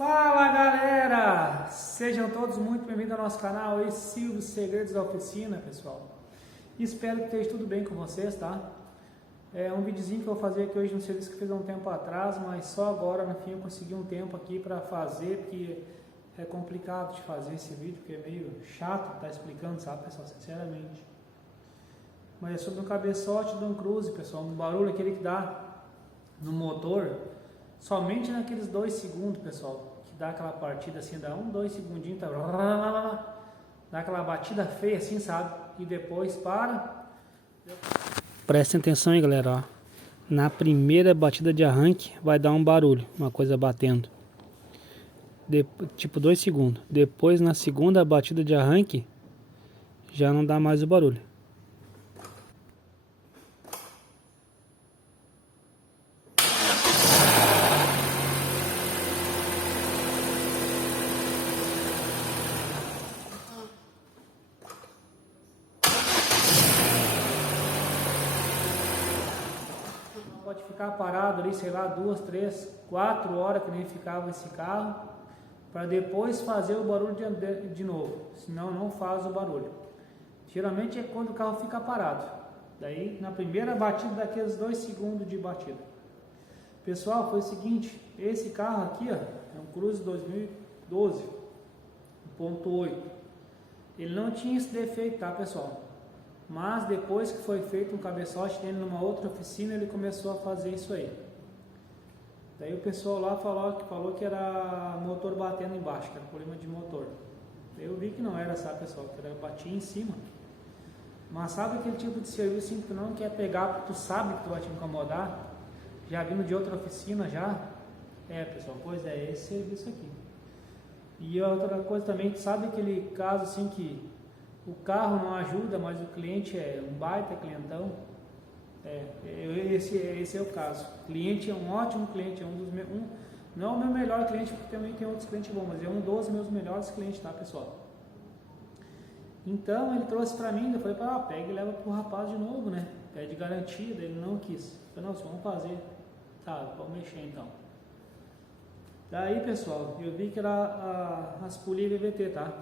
Fala galera, sejam todos muito bem-vindos ao nosso canal e Silvio Segredos da Oficina, pessoal. Espero que esteja tudo bem com vocês, tá? É um videozinho que eu vou fazer aqui hoje no serviço que eu fiz há um tempo atrás, mas só agora no fim eu consegui um tempo aqui para fazer, porque é complicado de fazer esse vídeo, porque é meio chato estar explicando, sabe, pessoal, sinceramente. Mas é sobre um cabeçote de um cruze, pessoal, um barulho aquele que dá no motor, somente naqueles 2 segundos, pessoal, que dá aquela partida assim, dá 2 segundinhos, tá? Dá aquela batida feia assim, sabe? E depois para. Prestem atenção aí, galera, ó. Na primeira batida de arranque vai dar um barulho, uma coisa batendo. Tipo 2 segundos. Depois na segunda batida de arranque já não dá mais o barulho. Pode ficar parado ali, sei lá, 2, 3, 4 horas que nem ficava esse carro, para depois fazer o barulho de novo, senão não faz o barulho. Geralmente é quando o carro fica parado, daí na primeira batida daqueles 2 segundos de batida. Pessoal, foi o seguinte, esse carro aqui ó, é um Cruze 2012, 1.8, ele não tinha esse defeito, tá, pessoal? Mas depois que foi feito um cabeçote dele numa outra oficina, ele começou a fazer isso aí. Daí o pessoal lá falou que era motor batendo embaixo, que era problema de motor. Eu vi que não era, sabe, pessoal, que era batia em cima. Mas sabe aquele tipo de serviço que tu não quer pegar porque tu sabe que tu vai te incomodar? Já vindo de outra oficina já? É, pessoal, pois é, esse serviço aqui. E outra coisa também, tu sabe aquele caso assim que o carro não ajuda, mas o cliente é um baita clientão. Esse é o caso. O cliente é um ótimo cliente, é um dos meus, não é o meu melhor cliente, porque também tem outros clientes bons, mas é um dos meus melhores clientes, tá, pessoal? Então ele trouxe pra mim, eu falei, pega e leva pro rapaz de novo, né? Pede garantia, daí ele não quis. Eu falei, não, vamos fazer. Tá, vamos mexer então. Daí, pessoal, eu vi que era as polias VVT, tá?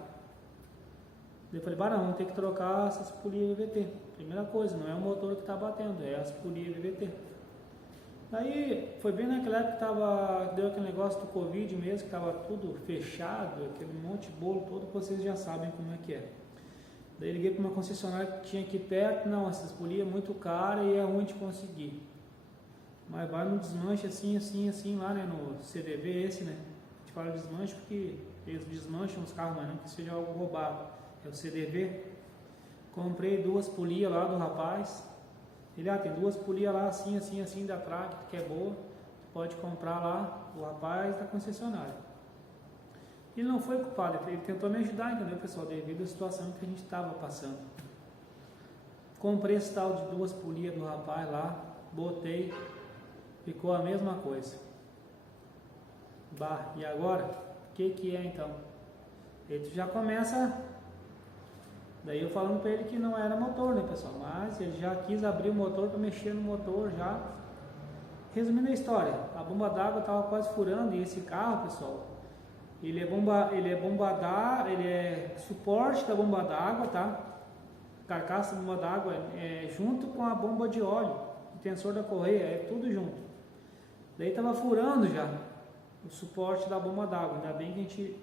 Eu falei, vamos ter que trocar essas polias VVT. Primeira coisa, não é o motor que está batendo, é as polias VVT. Daí, foi bem naquela época que deu aquele negócio do Covid mesmo, que estava tudo fechado, aquele monte de bolo todo, que vocês já sabem como é que é. Daí liguei para uma concessionária que tinha aqui perto, não, essas polias é muito cara e é ruim de conseguir. Mas vai no desmanche assim lá, né, no CDV esse, né. A gente fala desmanche porque eles desmancham os carros, mas não que seja algo roubado. É o CDV. Comprei 2 polias lá do rapaz. Ele, tem 2 polias lá assim da Track, que é boa. Pode comprar lá, o rapaz da concessionária. Ele não foi culpado, ele tentou me ajudar, entendeu, pessoal? Devido à situação que a gente estava passando. Comprei esse tal de 2 polias do rapaz lá, botei, ficou a mesma coisa. E agora? O que é então? Ele já começa. Daí eu falando para ele que não era motor, né, pessoal? Mas ele já quis abrir o motor para mexer no motor já. Resumindo a história, a bomba d'água estava quase furando e esse carro, pessoal, ele é suporte da bomba d'água, tá? Carcaça da bomba d'água junto com a bomba de óleo, o tensor da correia, é tudo junto. Daí estava furando já o suporte da bomba d'água. Ainda bem que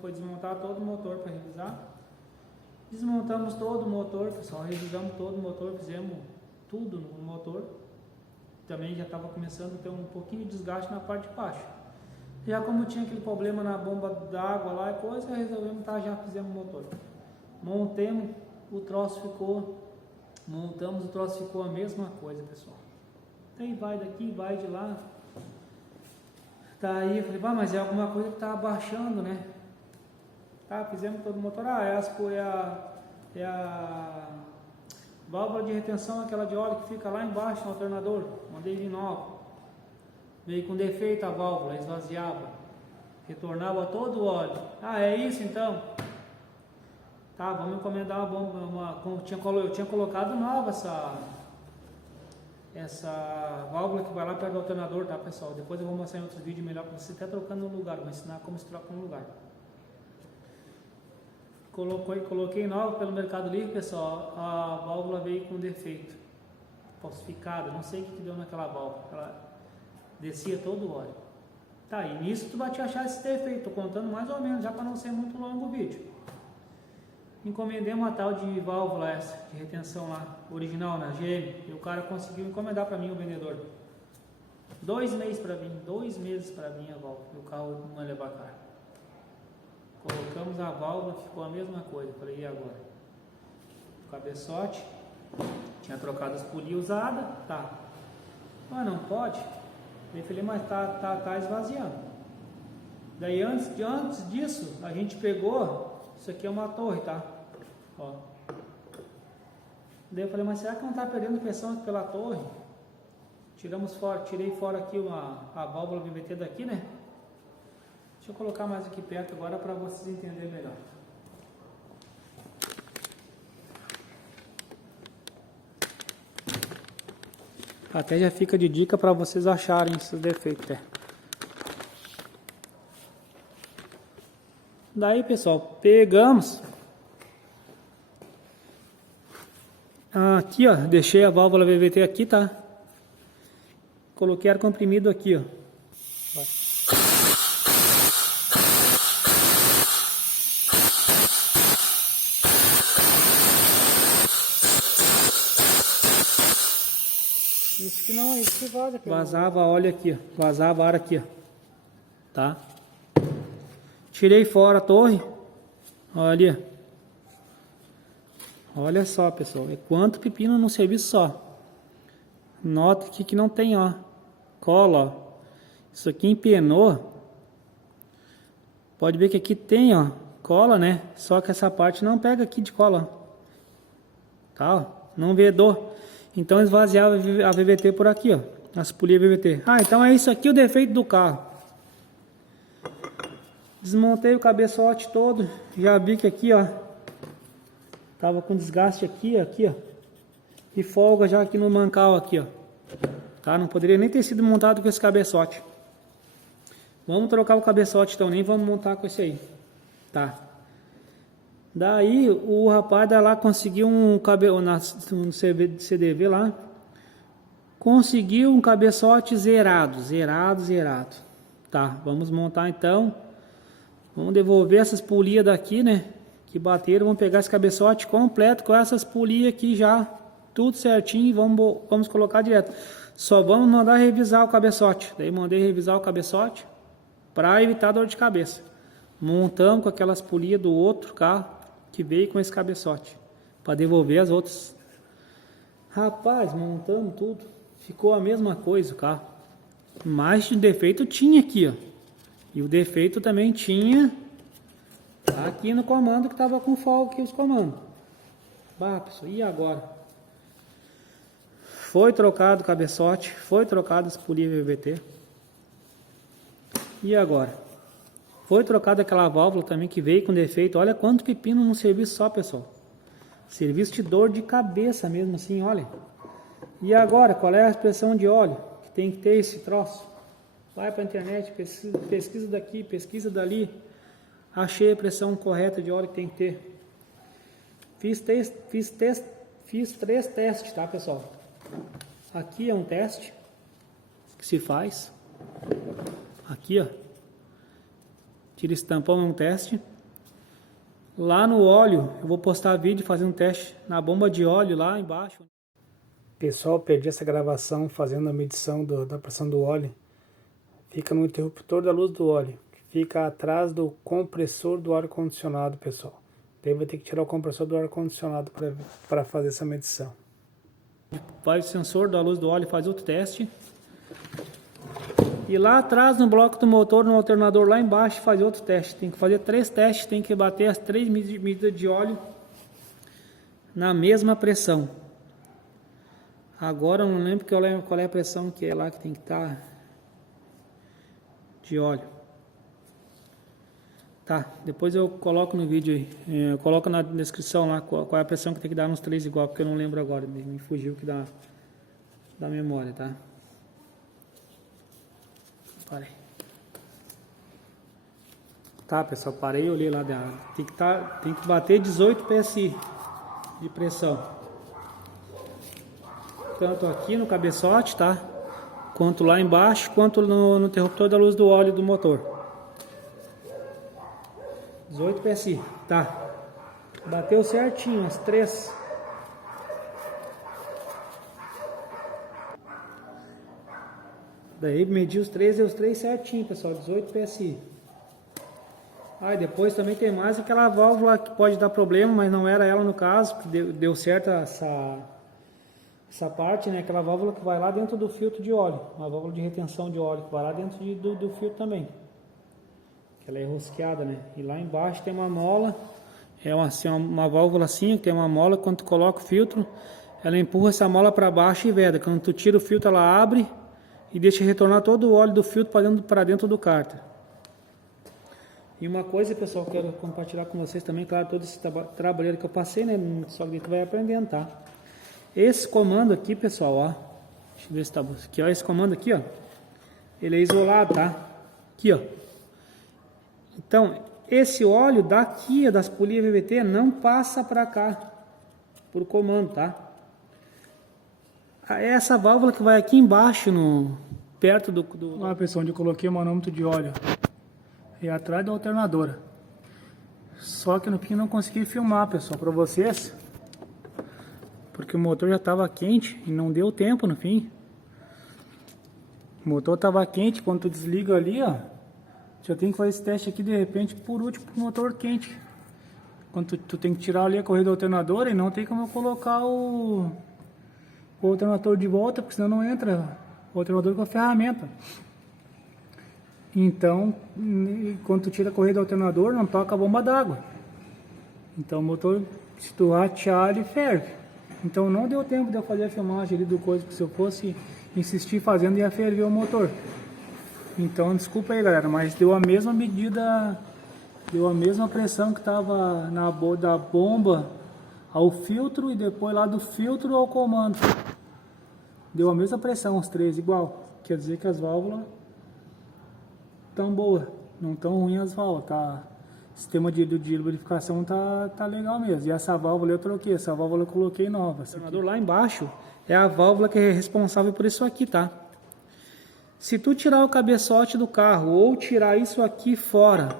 foi desmontar todo o motor para revisar. Desmontamos todo o motor, pessoal, revisamos todo o motor, fizemos tudo no motor. Também já estava começando a ter um pouquinho de desgaste na parte de baixo. Já como tinha aquele problema na bomba d'água lá e coisa, resolvemos, já fizemos o motor. Montamos, o troço ficou a mesma coisa, pessoal. Daí vai daqui, vai de lá. Daí eu falei, mas é alguma coisa que está abaixando, né? Fizemos todo o motor. É a válvula de retenção, aquela de óleo que fica lá embaixo no alternador. Mandei vir nova. Veio com defeito a válvula, esvaziava. Retornava todo o óleo. É isso então? Vamos encomendar uma bomba. Eu tinha colocado nova essa válvula que vai lá perto do alternador, tá, pessoal? Depois eu vou mostrar em outros vídeos melhor para você até trocando no lugar, vou ensinar como se troca no lugar. Coloquei nova pelo Mercado Livre, pessoal. A válvula veio com defeito, falsificada, não sei o que deu naquela válvula, ela descia todo o óleo. Tá, e nisso tu vai te achar esse defeito, tô contando mais ou menos, já para não ser muito longo o vídeo. Encomendei uma tal de válvula essa, de retenção lá, original na GM, e o cara conseguiu encomendar para mim, o vendedor. 2 meses para vir, 2 meses para vir a válvula, e o carro não ia levar carro. Colocamos a válvula, ficou a mesma coisa. Falei, e agora? O cabeçote, tinha trocado as polias usadas, tá. Mas não pode. Eu falei, mas tá esvaziando. Daí antes disso, a gente pegou, isso aqui é uma torre, tá? Ó. Daí eu falei, mas será que não tá perdendo pressão aqui pela torre? Tirei fora aqui a válvula VVT daqui, né? Deixa eu colocar mais aqui perto agora para vocês entenderem melhor. Até já fica de dica para vocês acharem esses defeitos. Daí, pessoal, pegamos. Aqui, ó, deixei a válvula VVT aqui, tá? Coloquei ar comprimido aqui, ó. Isso que não, isso que vaza. Vazava óleo aqui, ó. Vazava ar aqui, ó. Tá? Tirei fora a torre. Olha. Olha só, pessoal. É quanto pepino no serviço só. Nota aqui que não tem, ó. Cola, ó. Isso aqui empenou. Pode ver que aqui tem, ó. Cola, né? Só que essa parte não pega aqui de cola. Tá, ó. Não vedou. Então esvaziava a VVT por aqui, ó. As polias VVT. Então é isso aqui o defeito do carro. Desmontei o cabeçote todo. Já vi que aqui, ó, tava com desgaste aqui, ó. E folga já aqui no mancal aqui, ó. Tá? Não poderia nem ter sido montado com esse cabeçote. Vamos trocar o cabeçote então, nem vamos montar com esse aí. Tá? Daí o rapaz da lá conseguiu um CDV lá, conseguiu um cabeçote zerado. Tá, vamos montar então. Vamos devolver essas polias daqui, né? Que bateram, vamos pegar esse cabeçote completo com essas polias aqui já, tudo certinho, e vamos colocar direto. Só vamos mandar revisar o cabeçote. Daí mandei revisar o cabeçote para evitar dor de cabeça. Montamos com aquelas polias do outro carro que veio com esse cabeçote para devolver as outras. Rapaz, montamos tudo, ficou a mesma coisa o carro, mas de defeito tinha aqui, ó, e o defeito também tinha aqui no comando que estava com folga aqui os comandos. Bah, pessoal, e agora? Foi trocado o cabeçote, foi trocado as polias VVT. E agora? Foi trocada aquela válvula também que veio com defeito. Olha quanto pepino no serviço só, pessoal. Serviço de dor de cabeça mesmo assim, olha. E agora, qual é a pressão de óleo que tem que ter esse troço? Vai para a internet, pesquisa daqui, pesquisa dali. Achei a pressão correta de óleo que tem que ter. Fiz 3 testes, tá, pessoal? Aqui é um teste que se faz. Aqui, ó. Tira esse tampão, é um teste. Lá no óleo, eu vou postar vídeo fazendo um teste na bomba de óleo lá embaixo. Pessoal, perdi essa gravação fazendo a medição da pressão do óleo. Fica no interruptor da luz do óleo, que fica atrás do compressor do ar-condicionado, pessoal. Daí vai ter que tirar o compressor do ar-condicionado para fazer essa medição. Faz o sensor da luz do óleo, faz outro teste. E lá atrás no bloco do motor, no alternador lá embaixo, faz outro teste. Tem que fazer 3 testes, tem que bater as 3 medidas de óleo na mesma pressão. Agora eu não lembro qual é a pressão que é lá que tem que estar de óleo. Tá, depois eu coloco no vídeo aí. Eu coloco na descrição lá qual é a pressão que tem que dar nos 3 igual, porque eu não lembro agora. Me fugiu que dá da memória, tá? Parei. Tá, pessoal, parei e olhei lá dela. Tem que bater 18 PSI de pressão. Tanto aqui no cabeçote, tá? Quanto lá embaixo, quanto no interruptor da luz do óleo do motor. 18 PSI, tá? Bateu certinho, as 3. Daí medi os 3 e os 3 certinho, pessoal, 18 PSI. Ah, e depois também tem mais aquela válvula que pode dar problema, mas não era ela no caso, que deu certo essa parte, né? Aquela válvula que vai lá dentro do filtro de óleo, uma válvula de retenção de óleo que vai lá dentro do filtro também. Ela é rosqueada, né? E lá embaixo tem uma mola, é uma válvula assim, que tem uma mola, quando tu coloca o filtro, ela empurra essa mola para baixo e veda. Quando tu tira o filtro, ela abre e deixa retornar todo o óleo do filtro para dentro do cárter. E uma coisa, pessoal, que eu quero compartilhar com vocês também, claro, todo esse trabalho que eu passei, né? Só que tu vai aprendendo, tá? Esse comando aqui, pessoal, ó. Deixa eu ver se tá bom. Aqui, ó, esse comando aqui, ó. Ele é isolado, tá? Aqui, ó. Então, esse óleo daqui, das polias VVT, não passa para cá, por comando, tá? Essa válvula que vai aqui embaixo, perto do... Olha, pessoal, onde eu coloquei o manômetro de óleo. É atrás da alternadora. Só que no fim não consegui filmar, pessoal, para vocês. Porque o motor já estava quente e não deu tempo no fim. O motor estava quente, quando tu desliga ali, ó. Já tem que fazer esse teste aqui de repente, por último, com o motor quente. Quando tu tem que tirar ali a correia do alternador e não tem como eu colocar o alternador de volta, porque senão não entra o alternador com a ferramenta. Então, quando tu tira a correia do alternador, não toca a bomba d'água. Então o motor, se tu ratear, ele ferve. Então não deu tempo de eu fazer a filmagem ali do coisa, que se eu fosse insistir fazendo, ia ferver o motor. Então desculpa aí, galera, mas deu a mesma medida, deu a mesma pressão que estava da bomba ao filtro e depois lá do filtro ao comando. Deu a mesma pressão, os 3 igual. Quer dizer que as válvulas tão boa, não tão ruim as válvulas, tá? O sistema de lubrificação tá legal mesmo. E essa válvula eu troquei, essa válvula eu coloquei nova. Lá embaixo é a válvula que é responsável por isso aqui, tá? Se tu tirar o cabeçote do carro ou tirar isso aqui fora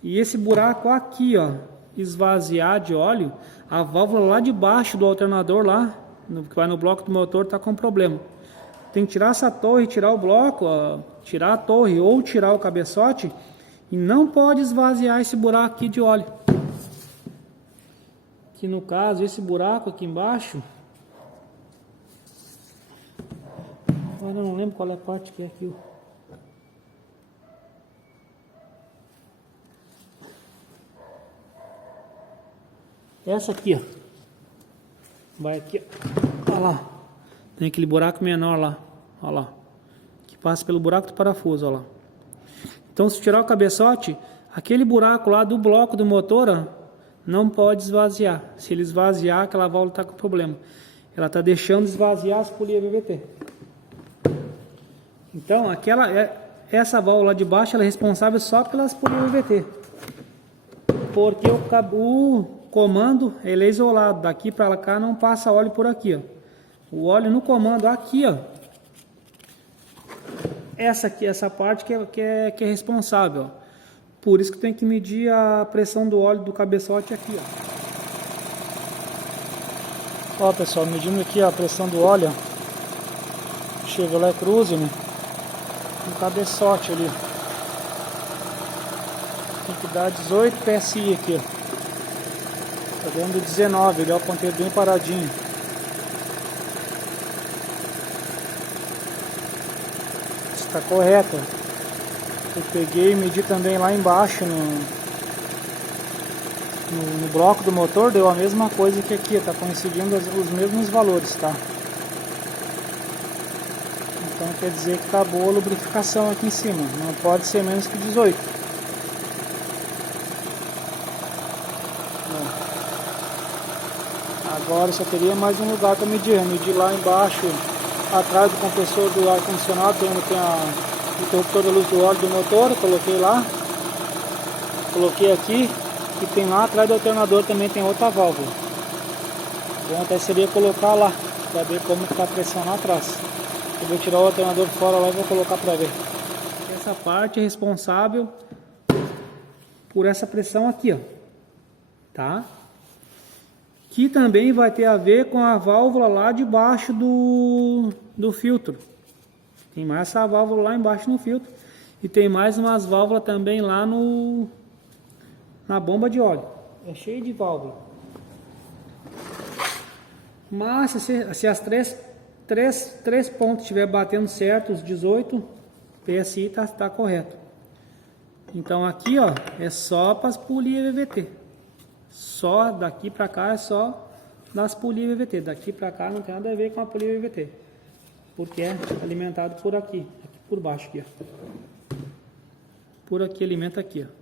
e esse buraco aqui, ó, esvaziar de óleo, a válvula lá de baixo do alternador lá, que vai no bloco do motor, tá com problema. Tem que tirar essa torre, tirar o bloco, ó, tirar a torre ou tirar o cabeçote e não pode esvaziar esse buraco aqui de óleo. Que no caso, esse buraco aqui embaixo, agora eu não lembro qual é a parte que é aqui. Essa aqui, ó. Vai aqui, ó. Olha lá. Tem aquele buraco menor lá, olha lá, que passa pelo buraco do parafuso, olha lá. Então, se tirar o cabeçote, aquele buraco lá do bloco do motor, ó, não pode esvaziar. Se ele esvaziar, aquela válvula está com problema. Ela está deixando esvaziar as polias VVT. Então, essa válvula lá de baixo, ela é responsável só pelas polias VVT. Porque o comando, ele é isolado. Daqui para cá não passa óleo por aqui, ó. O óleo no comando aqui, ó. Essa parte que é responsável, ó. Por isso que tem que medir a pressão do óleo do cabeçote aqui, ó. Ó, pessoal, medindo aqui a pressão do óleo, ó. Chevrolet Cruze, né? No cabeçote ali. Tem que dar 18 PSI aqui, ó. Tá dando 19, ele é o ponteiro bem paradinho. Está correto. Eu peguei e medi também lá embaixo no bloco do motor, deu a mesma coisa que aqui, está coincidindo os mesmos valores, tá? Então quer dizer que está boa a lubrificação aqui em cima, não pode ser menos que 18. Bom, agora só teria mais um lugar para medir, lá embaixo atrás do compressor do ar-condicionado tem o interruptor da luz do óleo do motor, eu coloquei lá. Coloquei aqui e tem lá atrás do alternador também tem outra válvula. Bom, até seria colocar lá para ver como está a pressão lá atrás. Eu vou tirar o alternador fora lá e vou colocar para ver. Essa parte é responsável por essa pressão aqui, ó, tá? Que também vai ter a ver com a válvula lá debaixo do filtro. Tem mais essa válvula lá embaixo no filtro e tem mais umas válvulas também lá na bomba de óleo. É cheio de válvula. Mas se as três pontos estiver batendo certo, os 18 PSI tá correto. Então aqui, ó, é só para as polias VVT. Só daqui para cá é só das polias VVT. Daqui para cá não tem nada a ver com a polia VVT. Porque é alimentado por aqui por baixo aqui, ó. Por aqui alimenta aqui, ó.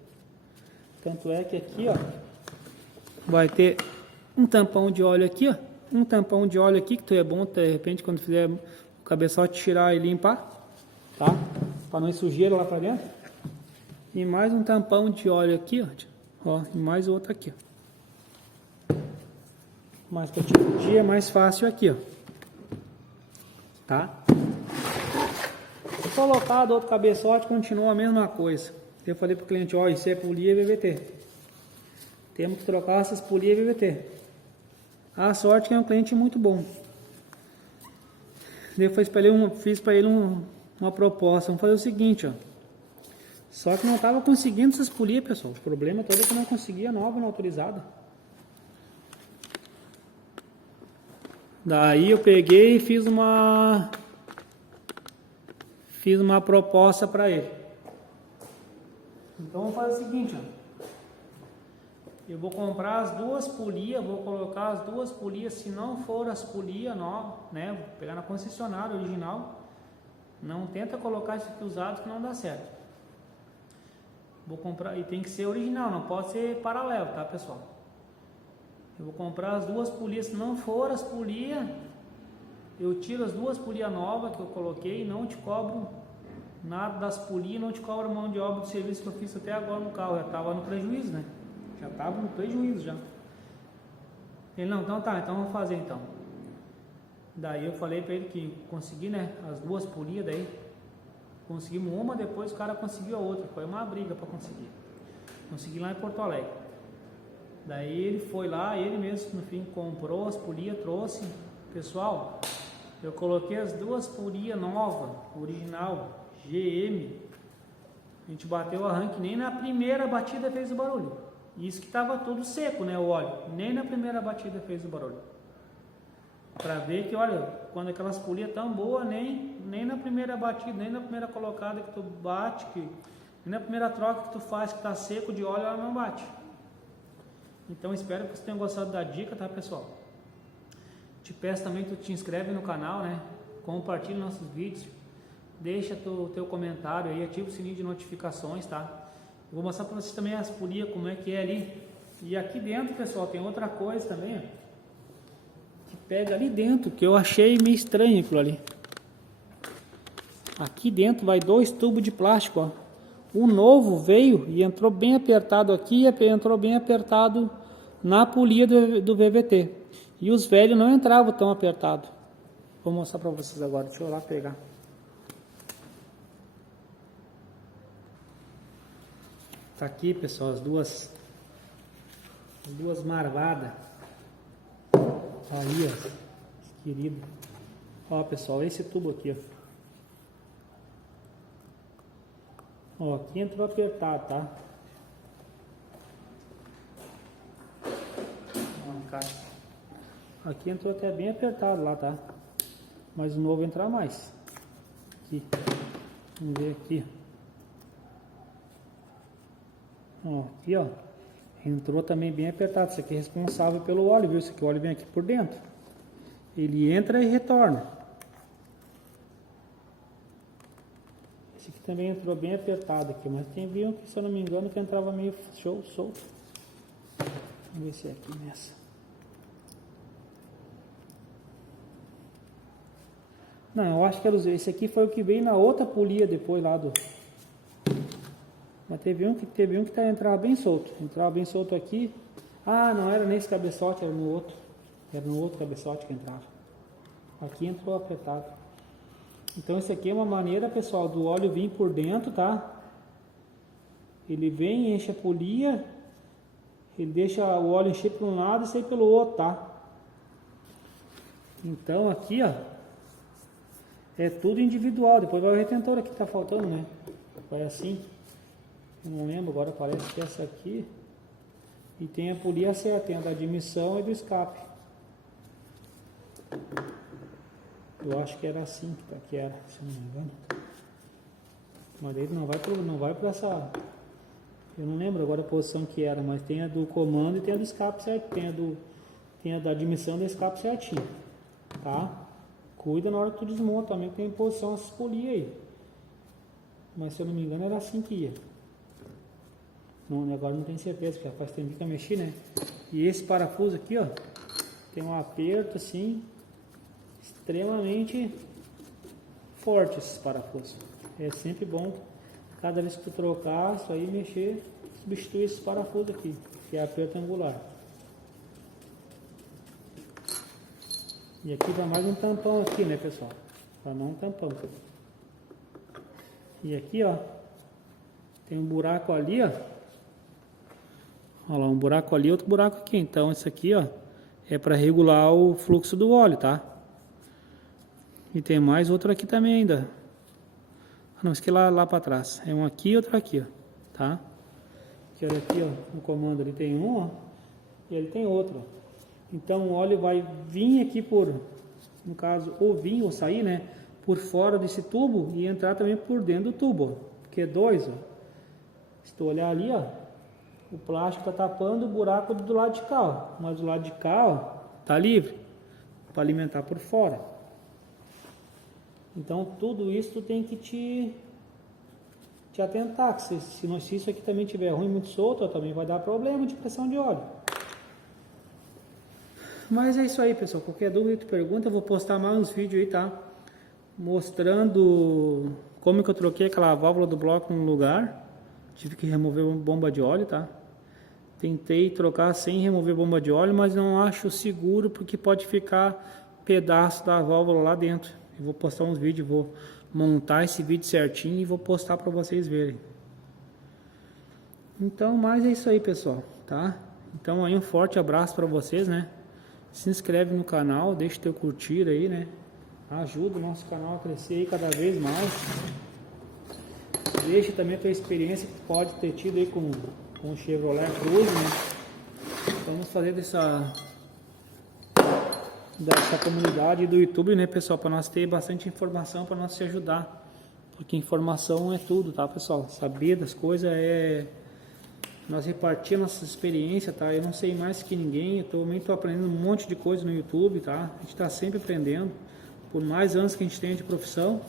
Tanto é que aqui, ó, vai ter um tampão de óleo aqui, ó. Um tampão de óleo aqui, que é bom, de repente, quando fizer o cabeçote, tirar e limpar, tá? Para não ir sujeira lá para dentro. E mais um tampão de óleo aqui, ó. E mais outro aqui, ó. Mas para tipo dia é mais fácil aqui, ó. Tá? Colocado outro cabeçote, continua a mesma coisa. Eu falei para o cliente, ó, isso é polia VVT. Temos que trocar essas polias VVT. A sorte que é um cliente muito bom. Depois fiz para ele uma proposta. Vamos fazer o seguinte, ó. Só que não estava conseguindo essas polias, pessoal. O problema todo é que não conseguia nova, não autorizada. Daí eu peguei e fiz uma proposta para ele. Então vamos fazer o seguinte, ó. Eu vou comprar as duas polias, vou colocar as duas polias, se não for as polias novas, né? Vou pegar na concessionária original. Não tenta colocar isso aqui usado que não dá certo. Vou comprar, e tem que ser original, não pode ser paralelo, tá, pessoal? Eu vou comprar as duas polias, se não for as polias, eu tiro as duas polias novas que eu coloquei, não te cobro nada das polias, não te cobro mão de obra do serviço que eu fiz até agora no carro, já estava no prejuízo, né? Já estava no prejuízo já. Ele, não, então tá, então vamos fazer então. Daí eu falei para ele que consegui, né, as duas polias, daí conseguimos uma, depois o cara conseguiu a outra, foi uma briga para conseguir. Consegui lá em Porto Alegre. Daí ele foi lá, ele mesmo no fim comprou as polias, trouxe. Pessoal, eu coloquei as duas polias novas, original, GM. A gente bateu o arranque, nem na primeira batida fez o barulho. Isso que estava tudo seco, né, o óleo. Nem na primeira batida fez o barulho. Para ver que, olha, quando aquelas polias tão boas, nem na primeira batida, nem na primeira colocada que tu bate, nem na primeira troca que tu faz que tá seco de óleo, ela não bate. Então espero que vocês tenham gostado da dica, tá, pessoal? Te peço também que tu te inscreve no canal, né? Compartilhe nossos vídeos. Deixa teu comentário aí, ativa o sininho de notificações, tá? Eu vou mostrar para vocês também as polias, como é que é ali. E aqui dentro, pessoal, tem outra coisa também, ó, que pega ali dentro, que eu achei meio estranho aquilo ali. Aqui dentro vai dois tubos de plástico, ó. O novo veio e entrou bem apertado aqui e entrou bem apertado na polia do VVT. E os velhos não entravam tão apertado. Vou mostrar para vocês agora, deixa eu lá pegar. Tá aqui, pessoal, as duas marvadas. Aí, ó, querido. Ó, pessoal, esse tubo aqui, ó. Ó, aqui entrou apertado, tá? Ó, caixa. Aqui entrou até bem apertado lá, tá? Mas o novo entrar mais. Aqui. Vamos ver aqui. Ó, aqui, ó. Entrou também bem apertado. Isso aqui é responsável pelo óleo, viu? Isso aqui, o óleo vem aqui por dentro. Ele entra e retorna. Esse aqui também entrou bem apertado aqui, mas tem viu que, se eu não me engano, que entrava meio solto. Vamos ver se é aqui nessa. Não, eu acho que esse aqui foi o que veio na outra polia depois lá do... Mas teve um que entrava bem solto. Entrava bem solto aqui. Ah, não era nesse cabeçote, era no outro. Era no outro cabeçote que entrava. Aqui entrou apertado. Então isso aqui é uma maneira, pessoal, do óleo vir por dentro, tá? Ele vem, enche a polia, ele deixa o óleo encher para um lado e sair pelo outro, tá? Então aqui, ó, é tudo individual. Depois vai o retentor aqui que tá faltando, né? Vai assim. Eu não lembro agora, parece que é essa aqui. E tem a polia certa, tem a da admissão e do escape. Eu acho que era assim que era, se não me engano. Mas ele não vai para essa... Eu não lembro agora a posição que era, mas tem a do comando e tem a do escape certo. Tem a da admissão e do escape certinho. Tá? Cuida na hora que tu desmonta também, tem posição essas polias aí. Mas se eu não me engano era assim que ia. Não, agora não tenho certeza, porque faz tempo que eu mexi, né? E esse parafuso aqui, ó, tem um aperto assim, extremamente forte esses parafusos. É sempre bom, cada vez que tu trocar, isso aí mexer, substituir esses parafusos aqui, que é aperto angular. E aqui vai mais um tampão aqui, né, pessoal? Para não um tampão. E aqui, ó, tem um buraco ali, ó. Olha lá, um buraco ali, outro buraco aqui. Então, esse aqui, ó, é para regular o fluxo do óleo, tá? E tem mais outro aqui também ainda. Ah, não, esse aqui lá para trás. É um aqui e outro aqui, ó, tá? Que olha aqui, ó, no comando ali tem um, ó, e ele tem outro, ó. Então, o óleo vai vir aqui no caso, ou vir ou sair, né? Por fora desse tubo e entrar também por dentro do tubo, ó. Porque é dois, ó. Se tu olhar ali, ó, o plástico está tapando o buraco do lado de cá, ó. Mas do lado de cá, ó, tá livre para alimentar por fora. Então tudo isso tu tem que te atentar, que se isso aqui também tiver ruim, muito solto, ó, também vai dar problema de pressão de óleo. Mas é isso aí, pessoal. Qualquer dúvida tu pergunta, eu vou postar mais uns vídeos aí, tá? Mostrando como que eu troquei aquela válvula do bloco no lugar. Tive que remover uma bomba de óleo, tá? Tentei trocar sem remover bomba de óleo, mas não acho seguro porque pode ficar pedaço da válvula lá dentro. Eu vou postar uns vídeos, vou montar esse vídeo certinho e vou postar para vocês verem. Então, mas é isso aí, pessoal, tá? Então aí um forte abraço para vocês, né? Se inscreve no canal, deixa teu curtir aí, né? Ajuda o nosso canal a crescer aí cada vez mais. Deixa também a tua experiência que pode ter tido aí com o Chevrolet Cruze, né? Vamos fazer dessa comunidade do YouTube, né, pessoal? Para nós ter bastante informação, para nós se ajudar. Porque informação é tudo, tá, pessoal? Saber das coisas é... Nós repartir nossa experiência, tá? Eu não sei mais que ninguém, eu também estou aprendendo um monte de coisa no YouTube, tá? A gente está sempre aprendendo. Por mais anos que a gente tenha de profissão,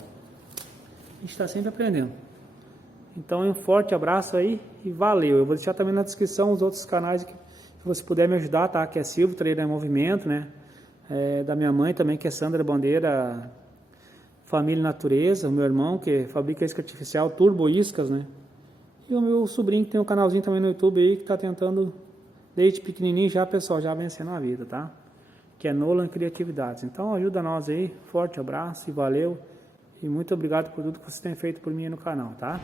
a gente está sempre aprendendo. Então, um forte abraço aí e valeu. Eu vou deixar também na descrição os outros canais que você puder me ajudar, tá? Que é Silvio Trailer em Movimento, né? Da minha mãe também, que é Sandra Bandeira, Família Natureza. O meu irmão, que fabrica isca artificial, Turbo Iscas, né? E o meu sobrinho, que tem um canalzinho também no YouTube aí, que tá tentando, desde pequenininho já, pessoal, já vencendo a vida, tá? Que é Nolan Criatividades. Então, ajuda nós aí. Forte abraço e valeu. E muito obrigado por tudo que você tem feito por mim no canal, tá?